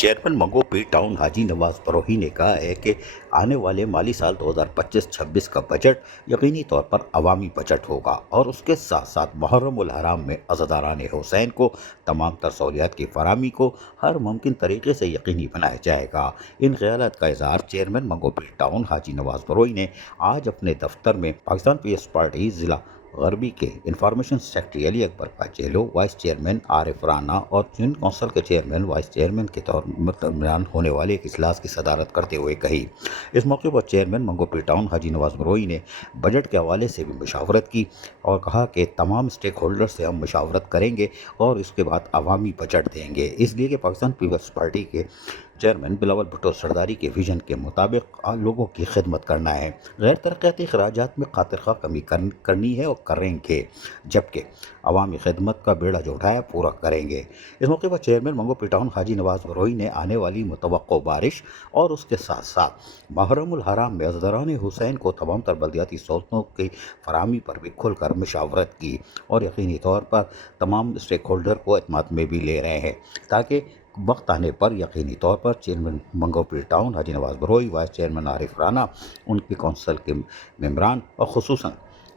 Chairman मंगो P town हाजी नवाज बरोही ने कहा है कि आने वाले माली साल 2025-26 का बजट यकीनी तौर पर अवामी बजट होगा और उसके साथ साथ मुहर्रम उल हराम में अज़ादारान हुसैन को तमाम तर सहूलियात की फराहमी को हर मुमकिन तरीके से यकीनी बनाया जाएगा। इन ख्यालात का इज़हार चेयरमैन मंगो पी टाउन हाजी नवाज बरोही ने आज अपने दफ्तर में पाकिस्तान पीपल्स पार्टी ज़िला गरबी के information secretary Ali Akbar Kachelo, vice chairman Arif Rana और यूनियन कौंसिल के चेयरमैन वाइस चेयरमैन के तौर दरमियान होने वाले एक इजलास की सदारत करते हुए कही। इस मौके पर चेयरमैन मंगो पी टाउन हाजी नवाज बरोही ने बजट के हवाले से भी मुशावरत की और कहा कि तमाम स्टेक होल्डर से हम मुशावरत करेंगे और इसके बाद अवामी बजट देंगे, इसलिए कि पाकिस्तान पीपल्स पार्टी के चेयरमैन बिलावल भुट्टो सरदारी के विजन के मुताबिक लोगों की खिदमत करना है, गैर तरक्याती अखराजात में खातिर-खा कमी करनी है और करेंगे, जबकि अवामी खिदमत का बेड़ा जो उठाया पूरा करेंगे। इस मौके पर चेयरमैन मंगो पी टाउन हाजी नवाज बरोही ने आने वाली मुतवक्को बारिश और उसके साथ साथ मुहर्रम उल हराम में अज़ादारान हुसैन को तमाम तर बल्दियाती सहूलतों की फराहमी पर भी खुलकर मुशावरत की और यकीनी तौर पर तमाम स्टेक होल्डर को एतमाद में भी ले रहे हैं ताकि वक्त आने पर यकीनी तौर पर चेयरमैन मंगो पी टाउन हाजी नवाज बरोही, वाइस चेयरमैन आरिफ राना, उनकी कौंसिल के मेंबरान और खुसूसन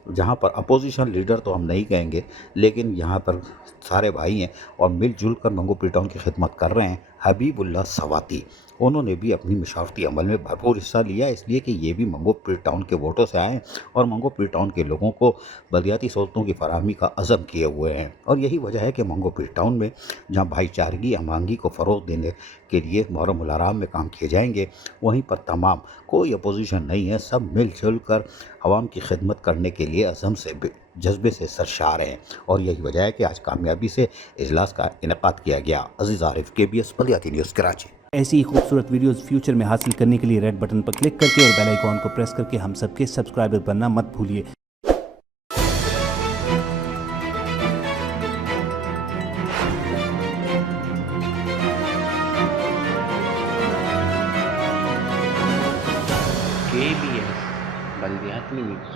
जहाँ पर अपोजिशन लीडर तो हम नहीं कहेंगे लेकिन यहाँ पर सारे भाई हैं और मिलजुल कर मंगो पी टाउन की खिदमत कर रहे हैं, हबीबुल्ला सवाती, उन्होंने भी अपनी मशावरती अमल में भरपूर हिस्सा लिया, इसलिए कि ये भी मंगो पी टाउन के वोटों से आए और मंगो पी टाउन के लोगों को बल्दियाती सहूलतों की फराहमी का अज़म किए हुए हैं। और यही वजह है कि मंगो पी टाउन में जहाँ भाईचारगी अमांगी को फ़रोग़ देने के लिए मुहर्रम उल हराम में काम किए जाएंगे, वहीं पर तमाम कोई अपोजिशन नहीं है, सब मिलजुल कर अवाम की खिदमत करने के लिए अज़म से जज्बे से सरशार हैं और यही वजह है कि आज कामयाबी से इजलास का इनेकाद किया गया। अजीज़ आरिफ, KBS बल्दियाती न्यूज़ कराची। ऐसी ही खूबसूरत वीडियोस फ्यूचर में हासिल करने के लिए रेड बटन पर क्लिक करके और बेल आइकॉन को प्रेस करके हम सबके सब्सक्राइबर बनना मत भूलिए। KBS बल्दियाती न्यूज़।